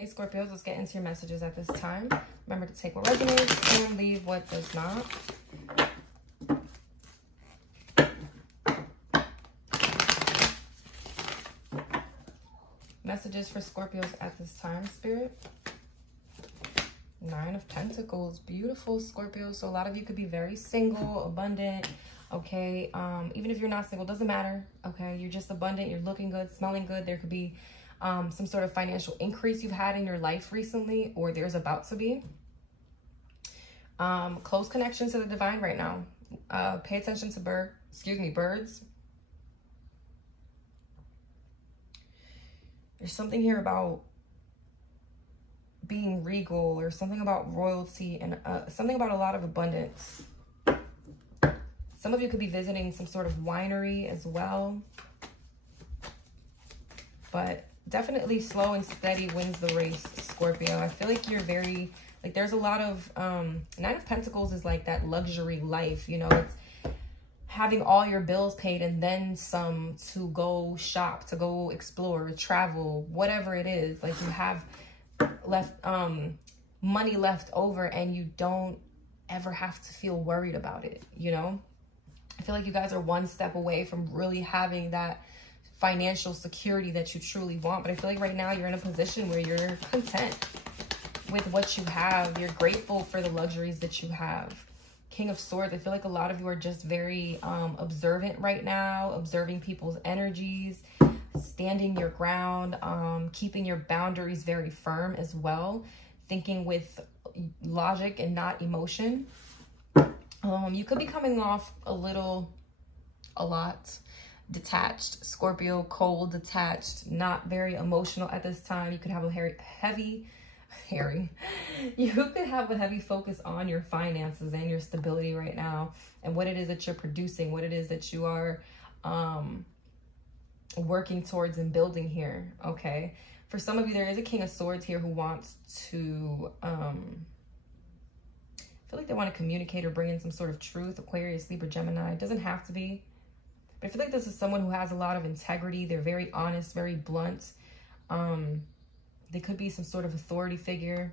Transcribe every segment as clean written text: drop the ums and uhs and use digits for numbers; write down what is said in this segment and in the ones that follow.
Hey Scorpios, let's get into your messages at this time. Remember to take what resonates and leave what does not. Messages for Scorpios at this time, Spirit. 9 of Pentacles. Beautiful, Scorpio. So a lot of you could be very single, abundant, okay? Even if you're not single, doesn't matter, okay? You're just abundant, you're looking good, smelling good. There could be some sort of financial increase you've had in your life recently, or there's about to be. Close connection to the divine right now. Pay attention to birds. There's something here about being regal, or something about royalty, and something about a lot of abundance. Some of you could be visiting some sort of winery as well. But definitely slow and steady wins the race, Scorpio. I feel like you're very, like, there's a lot of, 9 of Pentacles is like that luxury life, you know, it's having all your bills paid and then some to go shop, to go explore, travel, whatever it is. Like, you have left, money left over, and you don't ever have to feel worried about it, you know? I feel like you guys are one step away from really having that financial security that you truly want. But I feel like right now you're in a position where you're content with what you have. You're grateful for the luxuries that you have. King of Swords. I feel like a lot of you are just very observant right now, observing people's energies, standing your ground, keeping your boundaries very firm as well, thinking with logic and not emotion. You could be coming off a lot detached, Scorpio, cold, detached, not very emotional at this time. You could have a you could have a heavy focus on your finances and your stability right now, and what it is that you're producing, what it is that you are working towards and building here, okay? For some of you, there is a King of Swords here who wants to, I feel like they want to communicate or bring in some sort of truth. Aquarius, Libra, Gemini. It doesn't have to be. But I feel like this is someone who has a lot of integrity. They're very honest, very blunt. They could be some sort of authority figure.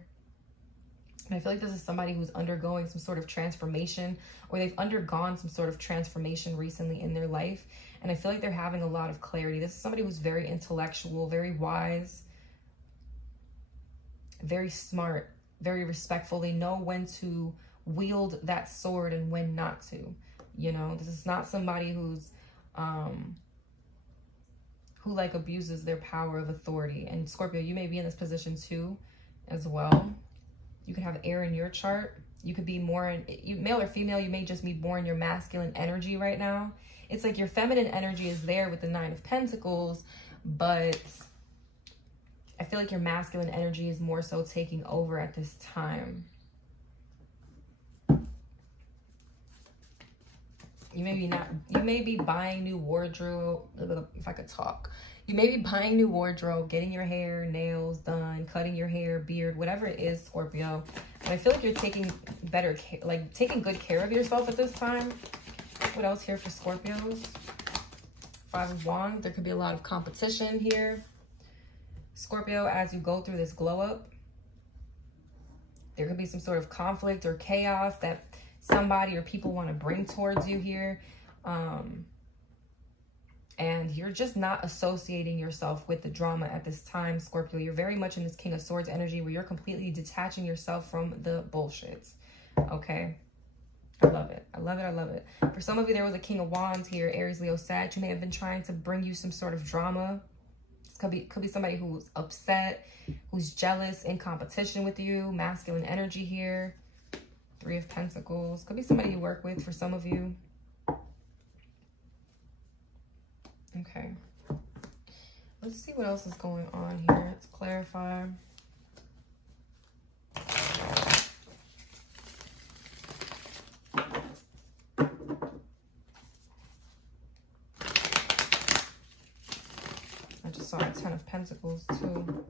And I feel like this is somebody who's undergoing some sort of transformation, or they've undergone some sort of transformation recently in their life. And I feel like they're having a lot of clarity. This is somebody who's very intellectual, very wise, very smart, very respectful. They know when to wield that sword and when not to. You know, this is not somebody who's who like abuses their power of authority. And Scorpio, you may be in this position too as well. You could have air in your chart. You could be more in, male or female, you may just be more in your masculine energy right now. It's like your feminine energy is there with the 9 of Pentacles, but I feel like your masculine energy is more so taking over at this time. You may be buying new wardrobe. If I could talk, you may be buying new wardrobe, getting your hair, nails done, cutting your hair, beard, whatever it is, Scorpio. And I feel like you're taking better care, like taking good care of yourself at this time. What else here for Scorpios? 5 of Wands. There could be a lot of competition here, Scorpio, as you go through this glow up. There could be some sort of conflict or chaos that somebody or people want to bring towards you here. And you're just not associating yourself with the drama at this time, Scorpio. You're very much in this King of Swords energy where you're completely detaching yourself from the bullshit. Okay? I love it. I love it. I love it. For some of you, there was a King of Wands here, Aries, Leo, Sag, who may have been trying to bring you some sort of drama. This could be somebody who's upset, who's jealous, in competition with you. Masculine energy here. 3 of Pentacles. Could be somebody you work with for some of you. Okay. Let's see what else is going on here. Let's clarify. I just saw a 10 of Pentacles too.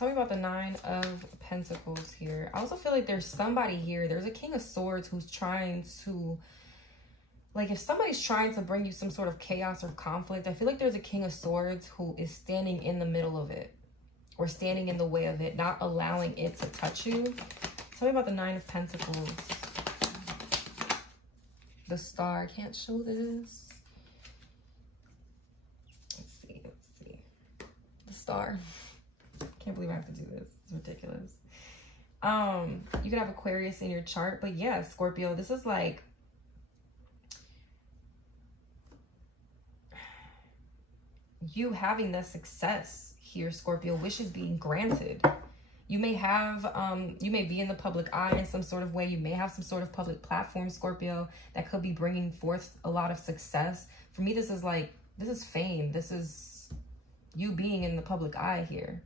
Tell me about the 9 of Pentacles here. I also feel like there's somebody here. There's a King of Swords who's trying to like if somebody's trying to bring you some sort of chaos or conflict, I feel like there's a King of Swords who is standing in the middle of it or standing in the way of it, not allowing it to touch you. Tell me about the Nine of Pentacles. The Star. I can't show this. Let's see. The Star. Can't believe I have to do this. It's ridiculous. You could have Aquarius in your chart, but yeah, Scorpio, this is like you having the success here, Scorpio, wishes being granted. You may have, you may be in the public eye in some sort of way. You may have some sort of public platform, Scorpio, that could be bringing forth a lot of success. For me, this is like, this is fame. This is you being in the public eye here.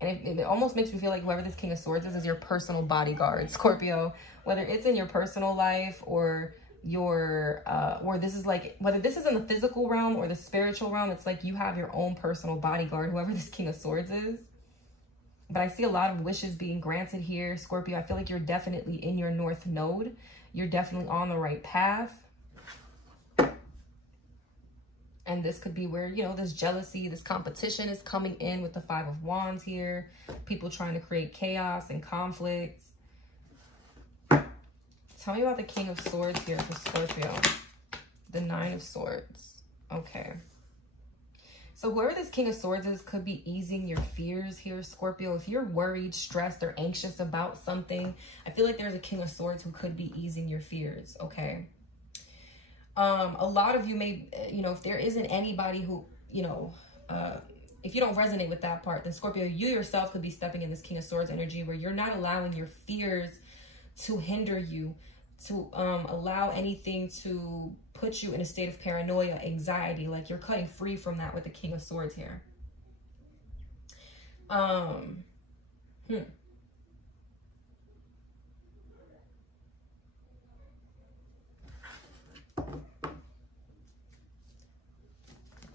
And it almost makes me feel like whoever this King of Swords is your personal bodyguard, Scorpio. Whether it's in your personal life or your, or this is like, whether this is in the physical realm or the spiritual realm, it's like you have your own personal bodyguard, whoever this King of Swords is. But I see a lot of wishes being granted here, Scorpio. I feel like you're definitely in your North Node. You're definitely on the right path. And this could be where, you know, this jealousy, this competition is coming in with the Five of Wands here. People trying to create chaos and conflict. Tell me about the King of Swords here for Scorpio. The Nine of Swords. Okay. So whoever this King of Swords is could be easing your fears here, Scorpio. If you're worried, stressed, or anxious about something, I feel like there's a King of Swords who could be easing your fears, okay? A lot of you may, you know, if there isn't anybody who, you know, if you don't resonate with that part, then Scorpio, you yourself could be stepping in this King of Swords energy where you're not allowing your fears to hinder you, to allow anything to put you in a state of paranoia, anxiety. Like you're cutting free from that with the King of Swords here.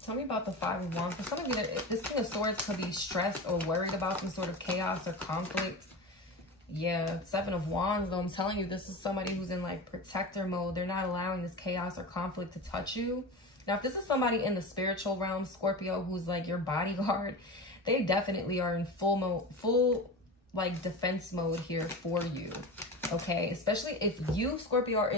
Tell me about the Five of Wands. For some of you, this King of Swords could be stressed or worried about some sort of chaos or conflict. Yeah, Seven of Wands, though, I'm telling you, this is somebody who's in like protector mode. They're not allowing this chaos or conflict to touch you. Now, if this is somebody in the spiritual realm, Scorpio, who's like your bodyguard, they definitely are in full like defense mode here for you. Okay, especially if you, Scorpio, are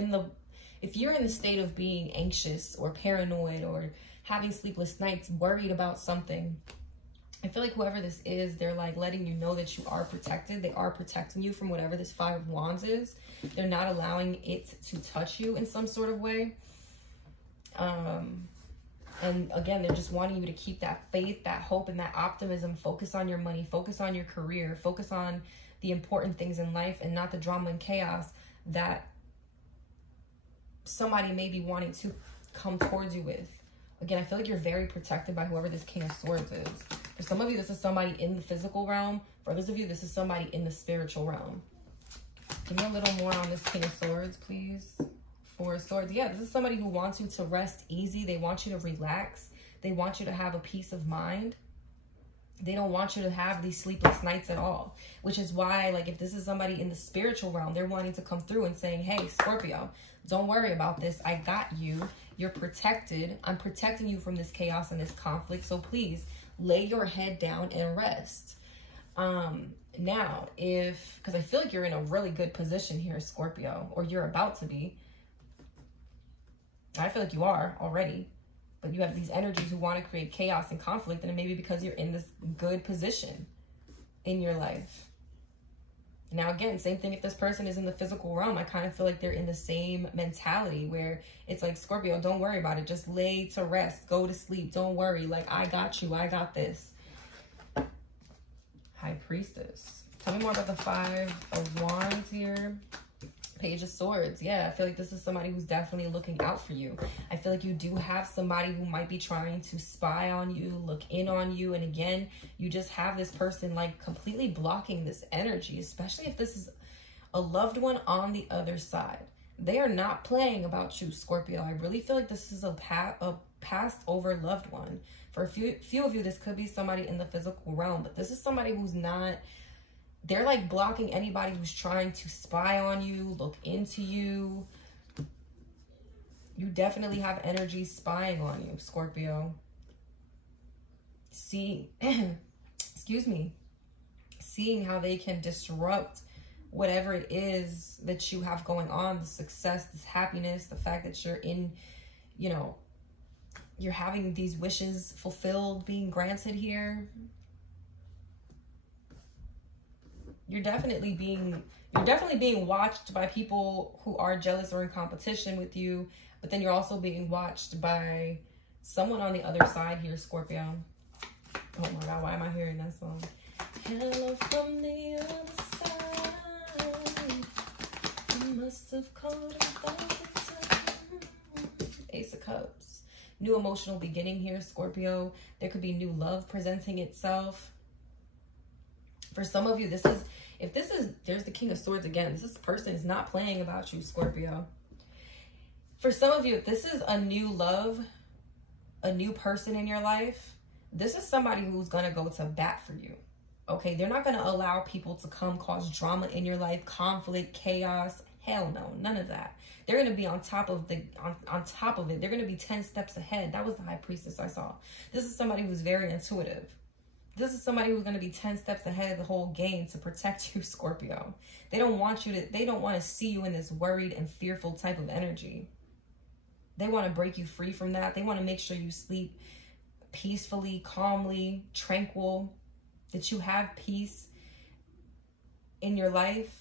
if you're in the state of being anxious or paranoid or having sleepless nights, worried about something, I feel like whoever this is, they're like letting you know that you are protected. They are protecting you from whatever this Five of Wands is. They're not allowing it to touch you in some sort of way. And again, they're just wanting you to keep that faith, that hope, and that optimism. Focus on your money, focus on your career, focus on the important things in life and not the drama and chaos that somebody may be wanting to come towards you with. Again, I feel like you're very protected by whoever this King of Swords is. For some of you, this is somebody in the physical realm. For others of you, this is somebody in the spiritual realm. Give me a little more on this King of Swords, please. Four of Swords. Yeah, this is somebody who wants you to rest easy. They want you to relax. They want you to have a peace of mind. They don't want you to have these sleepless nights at all. Which is why, like, if this is somebody in the spiritual realm, they're wanting to come through and saying, hey, Scorpio, don't worry about this. I got you. You're protected. I'm protecting you from this chaos and this conflict. So please lay your head down and rest. Now, because I feel like you're in a really good position here, Scorpio, or you're about to be. I feel like you are already, but you have these energies who want to create chaos and conflict, and it may be because you're in this good position in your life. Now, again, same thing if this person is in the physical realm. I kind of feel like they're in the same mentality where it's like, Scorpio, don't worry about it. Just lay to rest. Go to sleep. Don't worry. Like, I got you. I got this. High Priestess. Tell me more about the Five of Wands here. Page of Swords. Yeah, I feel like this is somebody who's definitely looking out for you. I feel like you do have somebody who might be trying to spy on you, look in on you. And again, you just have this person like completely blocking this energy, especially if this is a loved one on the other side. They are not playing about you, Scorpio. I really feel like this is a passed over loved one. For a few of you, this could be somebody in the physical realm, but this is somebody who's not... They're like blocking anybody who's trying to spy on you, look into you. You definitely have energy spying on you, Scorpio. See, excuse me, seeing how they can disrupt whatever it is that you have going on, the success, this happiness, the fact that you're in, you know, you're having these wishes fulfilled, being granted here. You're definitely being watched by people who are jealous or in competition with you, but then you're also being watched by someone on the other side here, Scorpio. Oh my God, why am I hearing that song? Hello from the other side. You must have called Ace of Cups. New emotional beginning here, Scorpio. There could be new love presenting itself. For some of you, there's the King of Swords again. This person is not playing about you, Scorpio. For some of you, if this is a new love, a new person in your life, this is somebody who's going to go to bat for you. Okay, they're not going to allow people to come cause drama in your life, conflict, chaos. Hell no, none of that. They're going to be on top of on top of it. They're going to be 10 steps ahead. That was the High Priestess I saw. This is somebody who's very intuitive. This is somebody who's going to be 10 steps ahead of the whole game to protect you, Scorpio. They don't want to see you in this worried and fearful type of energy. They want to break you free from that. They want to make sure you sleep peacefully, calmly, tranquil, that you have peace in your life.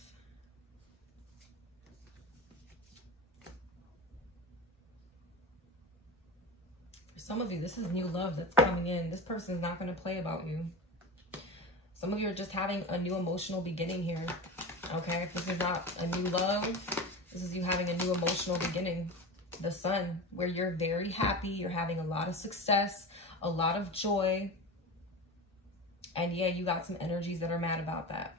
For some of you, this is new love that's coming in. This person is not going to play about you. Some of you are just having a new emotional beginning here. Okay, if this is not a new love, this is you having a new emotional beginning. The Sun, where you're very happy, you're having a lot of success, a lot of joy. And yeah, you got some energies that are mad about that.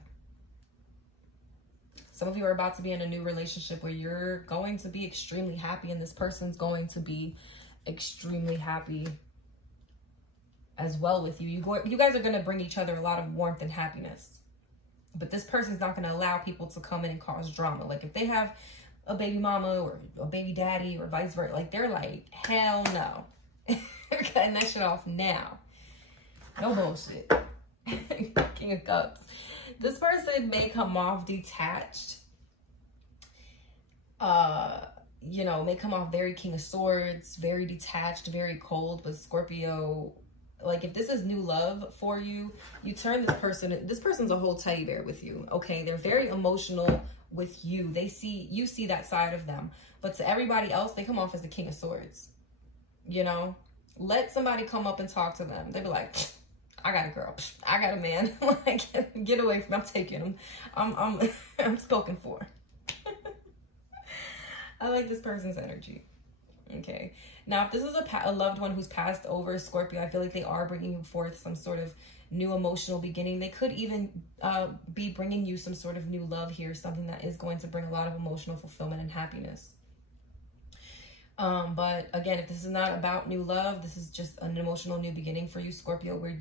Some of you are about to be in a new relationship where you're going to be extremely happy, and this person's going to be extremely happy as well with you. You guys are going to bring each other a lot of warmth and happiness. But this person's not going to allow people to come in and cause drama. Like if they have a baby mama or a baby daddy or vice versa, like they're like, hell no. We're cutting that shit off now. No bullshit. King of Cups. This person may come off detached. You know, may come off very King of Swords, very detached, very cold. But Scorpio, like if this is new love for you, you turn this person's a whole teddy bear with you. Okay, they're very emotional with you. You see that side of them. But to everybody else, they come off as the King of Swords. You know, let somebody come up and talk to them. They be like, I got a girl. I got a man. Like, get away from me. I'm taking him. I'm spoken for. I like this person's energy. Okay. Now, if this is a loved one who's passed over, Scorpio, I feel like they are bringing forth some sort of new emotional beginning. They could even be bringing you some sort of new love here, something that is going to bring a lot of emotional fulfillment and happiness. But again, if this is not about new love, this is just an emotional new beginning for you, Scorpio, where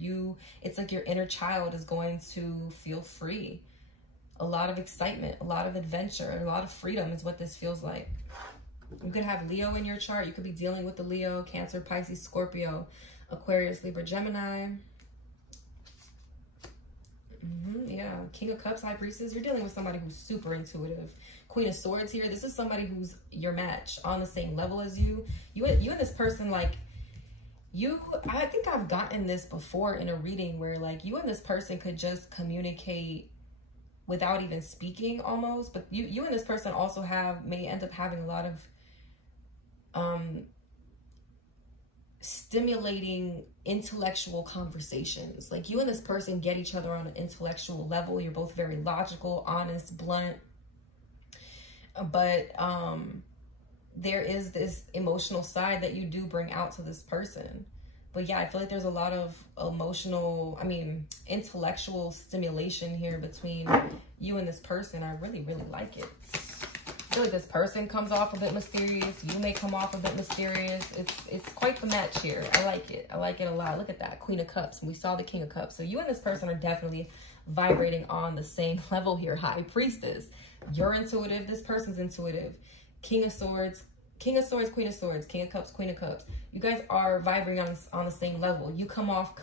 it's like your inner child is going to feel free. A lot of excitement, a lot of adventure, a lot of freedom is what this feels like. You could have Leo in your chart. You could be dealing with the Leo, Cancer, Pisces, Scorpio, Aquarius, Libra, Gemini. Yeah, King of Cups, High Priestess. You're dealing with somebody who's super intuitive. Queen of Swords here. This is somebody who's your match, on the same level as you. You and this person, like, I think I've gotten this before in a reading where, like, you and this person could just communicate without even speaking almost. But you and this person also may end up having a lot of stimulating intellectual conversations. Like you and this person get each other on an intellectual level. You're both very logical, honest, blunt. But there is this emotional side that you do bring out to this person. But yeah, I feel like there's a lot of intellectual stimulation here between you and this person. I really, really like it. I feel like this person comes off a bit mysterious. You may come off a bit mysterious. It's quite the match here. I like it. I like it a lot. Look at that. Queen of Cups. We saw the King of Cups. So you and this person are definitely vibrating on the same level here. High Priestess. You're intuitive. This person's intuitive. King of Swords. King of Swords, Queen of Swords, King of Cups, Queen of Cups. You guys are vibrating on the same level. You come off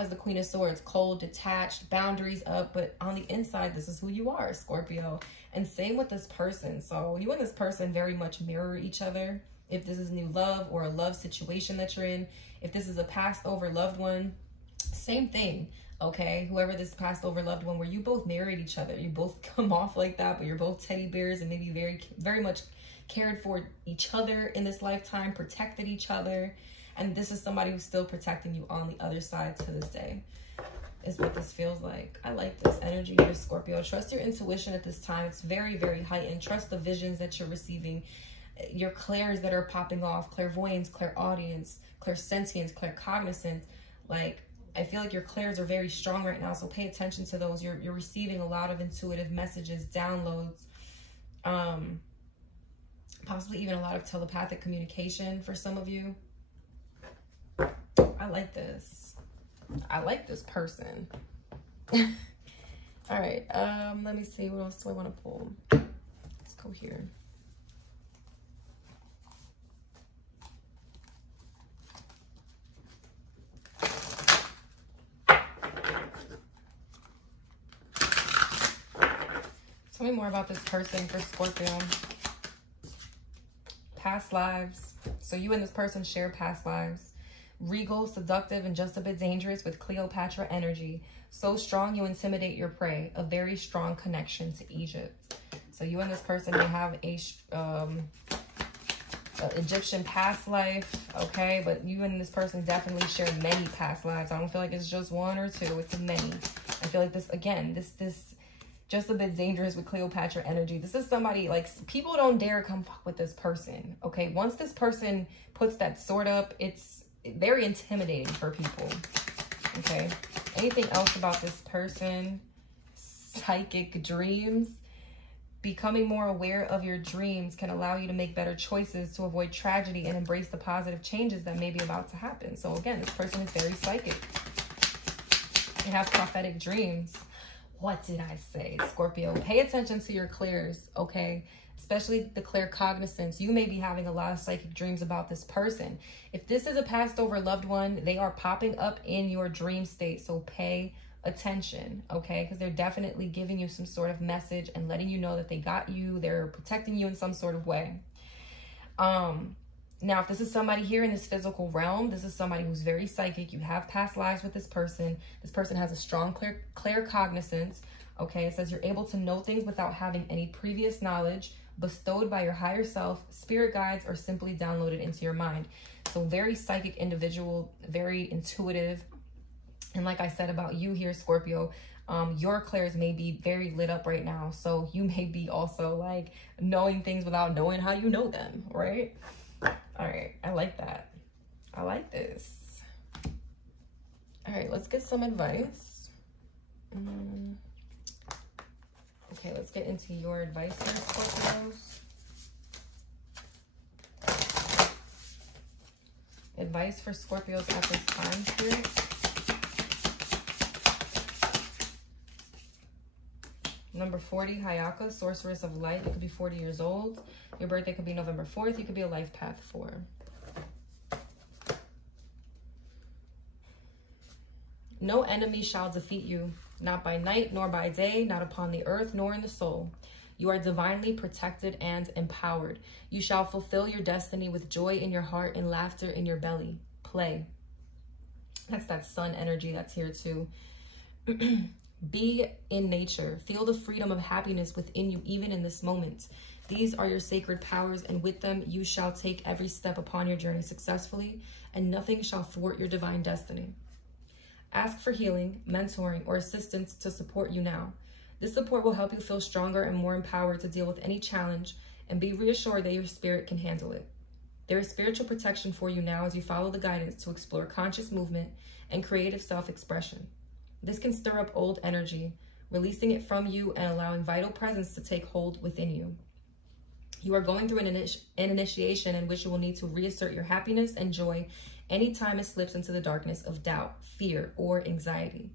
as the Queen of Swords, cold, detached, boundaries up, but on the inside, this is who you are, Scorpio. And same with this person. So you and this person very much mirror each other. If this is new love or a love situation that you're in, if this is a passed over loved one, same thing, okay? Whoever this passed over loved one, where you both married each other, you both come off like that, but you're both teddy bears and maybe very, very much cared for each other in this lifetime, protected each other. And this is somebody who's still protecting you on the other side to this day, is what this feels like. I like this energy here, Scorpio. Trust your intuition at this time. It's very, very heightened. Trust the visions that you're receiving, your clairs that are popping off, clairvoyance, clairaudience, clairsentience, claircognizance. Like, I feel like your clairs are very strong right now, so pay attention to those. You're receiving a lot of intuitive messages, downloads, possibly even a lot of telepathic communication for some of you. I like this. I like this person. All right, let me see, what else do I want to pull? Let's go here. Tell me more about this person for Scorpio. Past lives. So you and this person share past lives. Regal, seductive, and just a bit dangerous with Cleopatra energy. So strong you intimidate your prey. A very strong connection to Egypt. So you and this person may have a Egyptian past life, okay? But you and this person definitely share many past lives. I don't feel like it's just one or two. It's many. I feel like this, again, this just a bit dangerous with Cleopatra energy. This is somebody, like, people don't dare come fuck with this person, okay? Once this person puts that sword up, it's very intimidating for people, okay? Anything else about this person? Psychic dreams. Becoming more aware of your dreams can allow you to make better choices to avoid tragedy and embrace the positive changes that may be about to happen. So again, this person is very psychic. They have prophetic dreams. What did I say, Scorpio? Pay attention to your clairs, okay? Especially the claircognizance. You may be having a lot of psychic dreams about this person. If this is a passed over loved one, they are popping up in your dream state. So pay attention, okay? Because they're definitely giving you some sort of message and letting you know that they got you. They're protecting you in some sort of way. Now, if this is somebody here in this physical realm, this is somebody who's very psychic. You have past lives with this person. This person has a strong claircognizance, okay? It says you're able to know things without having any previous knowledge bestowed by your higher self, spirit guides, or simply downloaded into your mind. So very psychic individual, very intuitive. And like I said about you here, Scorpio, your clairs may be very lit up right now. So you may be also like knowing things without knowing how you know them, right? All right, I like that. I like this. All right, let's get some advice. Okay, let's get into your advice here, Scorpios. Advice for Scorpios at this time, Spirit. Number 40, Hayaka, Sorceress of Light. You could be 40 years old. Your birthday could be November 4th. You could be a life path 4. No enemy shall defeat you, not by night nor by day, not upon the earth nor in the soul. You are divinely protected and empowered. You shall fulfill your destiny with joy in your heart and laughter in your belly. Play. That's that sun energy that's here too. Be in nature. Feel the freedom of happiness within you, even in this moment. These are your sacred powers, and with them you shall take every step upon your journey successfully, and nothing shall thwart your divine destiny. Ask for healing, mentoring, or assistance to support you now. This support will help you feel stronger and more empowered to deal with any challenge, and be reassured that your spirit can handle it. There is spiritual protection for you now as you follow the guidance to explore conscious movement and creative self-expression. This can stir up old energy, releasing it from you and allowing vital presence to take hold within you. You are going through an initiation in which you will need to reassert your happiness and joy anytime it slips into the darkness of doubt, fear, or anxiety.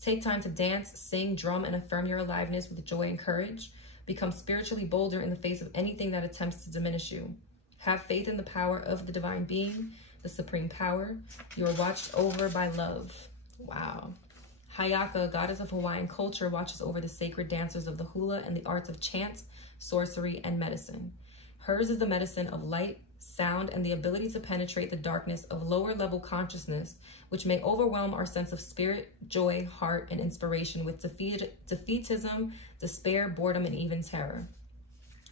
Take time to dance, sing, drum, and affirm your aliveness with joy and courage. Become spiritually bolder in the face of anything that attempts to diminish you. Have faith in the power of the divine being, the supreme power. You are watched over by love. Wow. Hayaka, goddess of Hawaiian culture, watches over the sacred dancers of the hula and the arts of chant, sorcery, and medicine. Hers is the medicine of light, sound, and the ability to penetrate the darkness of lower level consciousness, which may overwhelm our sense of spirit, joy, heart, and inspiration with defeatism, despair, boredom, and even terror.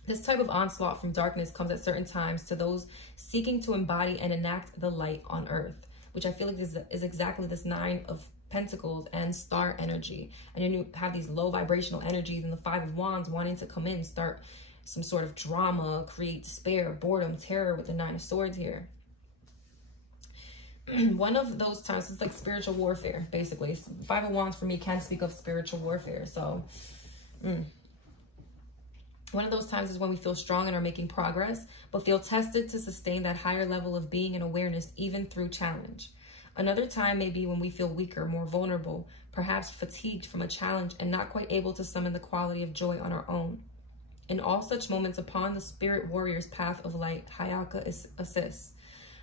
This type of onslaught from darkness comes at certain times to those seeking to embody and enact the light on earth, which I feel like is exactly this 9 of Pentacles and star energy. And then you have these low vibrational energies and the 5 of Wands wanting to come in, start some sort of drama, create despair, boredom, terror with the 9 of Swords here. One of those times is like spiritual warfare, basically. 5 of Wands for me can speak of spiritual warfare. So one of those times is when we feel strong and are making progress, but feel tested to sustain that higher level of being and awareness even through challenge. Another time may be when we feel weaker, more vulnerable, perhaps fatigued from a challenge and not quite able to summon the quality of joy on our own. In all such moments, upon the spirit warrior's path of light, Hayaka assists.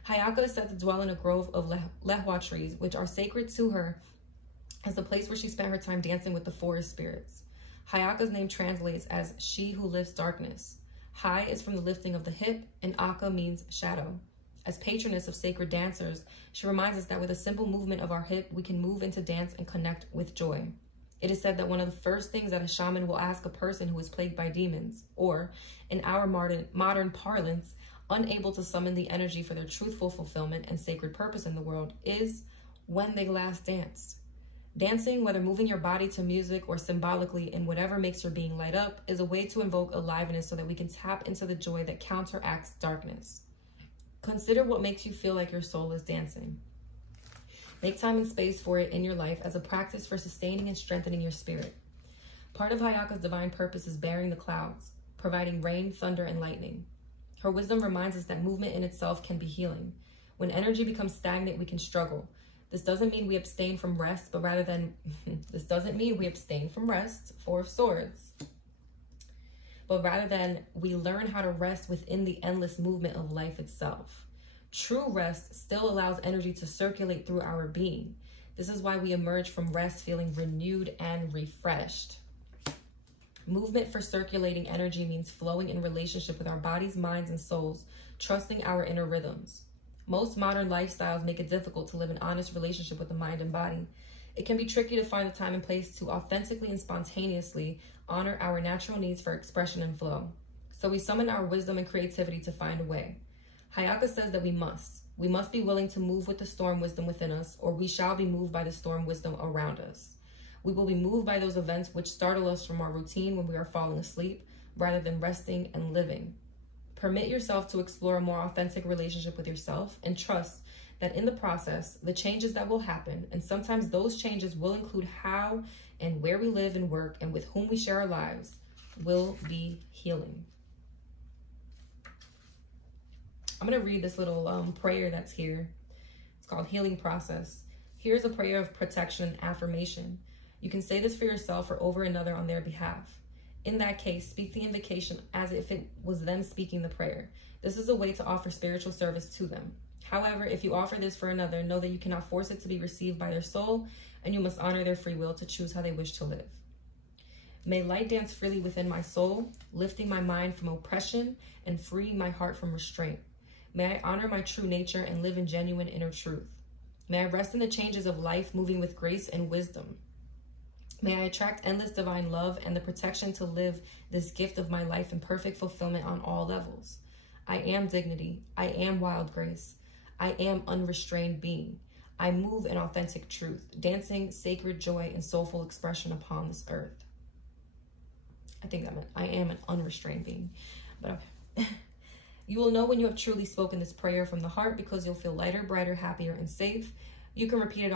Hayaka is said to dwell in a grove of lehua trees, which are sacred to her as the place where she spent her time dancing with the forest spirits. Hayaka's name translates as she who lifts darkness. Hai is from the lifting of the hip, and Aka means shadow. As patroness of sacred dancers, she reminds us that with a simple movement of our hip, we can move into dance and connect with joy. It is said that one of the first things that a shaman will ask a person who is plagued by demons, or, in our modern parlance, unable to summon the energy for their truthful fulfillment and sacred purpose in the world, is when they last danced. Dancing, whether moving your body to music or symbolically in whatever makes your being light up, is a way to invoke aliveness so that we can tap into the joy that counteracts darkness. Consider what makes you feel like your soul is dancing. Make time and space for it in your life as a practice for sustaining and strengthening your spirit. Part of Hayaka's divine purpose is bearing the clouds, providing rain, thunder, and lightning. Her wisdom reminds us that movement in itself can be healing. When energy becomes stagnant, we can struggle. This doesn't mean we abstain from rest, but rather than, this doesn't mean we abstain from rest, 4 of Swords. But rather than we learn how to rest within the endless movement of life itself. True rest still allows energy to circulate through our being. This is why we emerge from rest feeling renewed and refreshed. Movement for circulating energy means flowing in relationship with our bodies, minds, and souls, trusting our inner rhythms. Most modern lifestyles make it difficult to live an honest relationship with the mind and body. It can be tricky to find the time and place to authentically and spontaneously honor our natural needs for expression and flow. So we summon our wisdom and creativity to find a way. Hayaka says that we must be willing to move with the storm wisdom within us, or we shall be moved by the storm wisdom around us. We will be moved by those events which startle us from our routine when we are falling asleep, rather than resting and living. Permit yourself to explore a more authentic relationship with yourself and trust that in the process, the changes that will happen, and sometimes those changes will include how and where we live and work and with whom we share our lives, will be healing. I'm going to read this little prayer that's here. It's called Healing Process. Here's a prayer of protection and affirmation. You can say this for yourself or over another on their behalf. In that case, speak the invocation as if it was them speaking the prayer. This is a way to offer spiritual service to them. However, if you offer this for another, know that you cannot force it to be received by their soul, and you must honor their free will to choose how they wish to live. May light dance freely within my soul, lifting my mind from oppression and freeing my heart from restraint. May I honor my true nature and live in genuine inner truth. May I rest in the changes of life, moving with grace and wisdom. May I attract endless divine love and the protection to live this gift of my life in perfect fulfillment on all levels. I am dignity. I am wild grace. I am unrestrained being. I move in authentic truth, dancing sacred joy and soulful expression upon this earth. I think that meant I am an unrestrained being. But okay. You will know when you have truly spoken this prayer from the heart because you'll feel lighter, brighter, happier, and safe. You can repeat it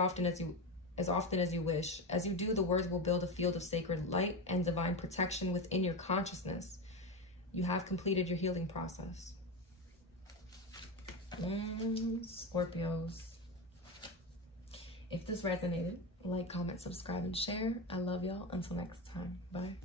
as often as you wish. As you do, the words will build a field of sacred light and divine protection within your consciousness. You have completed your healing process. Scorpios. If this resonated, like, comment, subscribe, and share. I love y'all. Until next time. Bye.